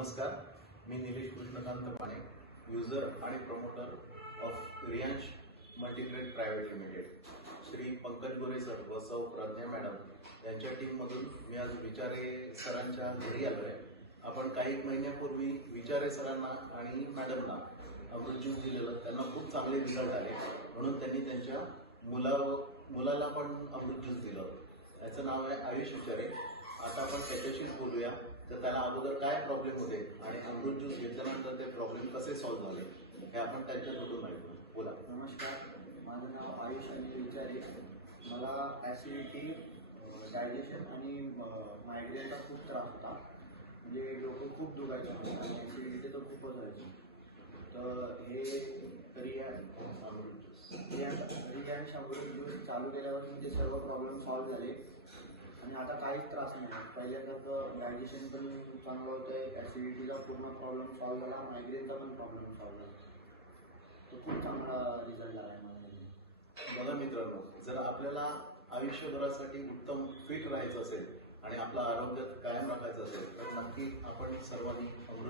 नमस्कार मी निलेश कृष्णकांत पाणे युजर आणि promoter of Riyansh multigrade private limited Shri Pankaj Gore sir व सौ प्रज्ञा मॅडम यांच्या टीममधून मी आज विचारे सरांच्या घरी आलो आहे आपण काही महिन्यापूर्वी विचारे सरांना आणि मॅडमना अमृत ज्यूस दिलेलं त्यांना खूप चांगले रिझल्ट आले. म्हणून त्यांनी त्यांच्या मुला मुलाला पण अमृत ज्यूस दिलं. त्याचं नाव आहे आयुष विचारे. आता आपण त्याच्याशीच बोलू. तर त्याला अगोदर काय प्रॉब्लेम होते? आणि अमृत ज्यूस घेतल्यानंतर ते प्रॉब्लेम कसे सॉल्व्ह झाले? हे आपण त्यांच्याकडून ऐकू बोला. नमस्कार. माझं नाव आयुष अनिल विचारे मला ॲसिडिटी डायजेशन आणि मायग्रेनचा खूप त्रास होता. म्हणजे डोकं खूप दुखायचं मला. आणि ॲसिडिटी तर खूपच व्हायची. तर हे रियान अमृत ज्यूस चालू केल्यापासून ते सर्व प्रॉब्लेम सॉल्व्ह झाले. आणि आता काहीच त्रास नाही पहिल्यासारखं डायजेशन पण चांगलं होतं आहे ॲसिडिटीचा पूर्ण प्रॉब्लेम सॉल्व्ह झाला मायग्रेनचा पण प्रॉब्लेम सॉल्व्ह झाला. तो खूप चांगला रिझल्ट आला आहे मला. बघा मित्रांनो जर आपल्याला आयुष्यभरासाठी उत्तम फिट राहायचं असेल आणि आपलं आरोग्य कायम राखायचं असेल तर नक्की आपण सर्वांनी अमृत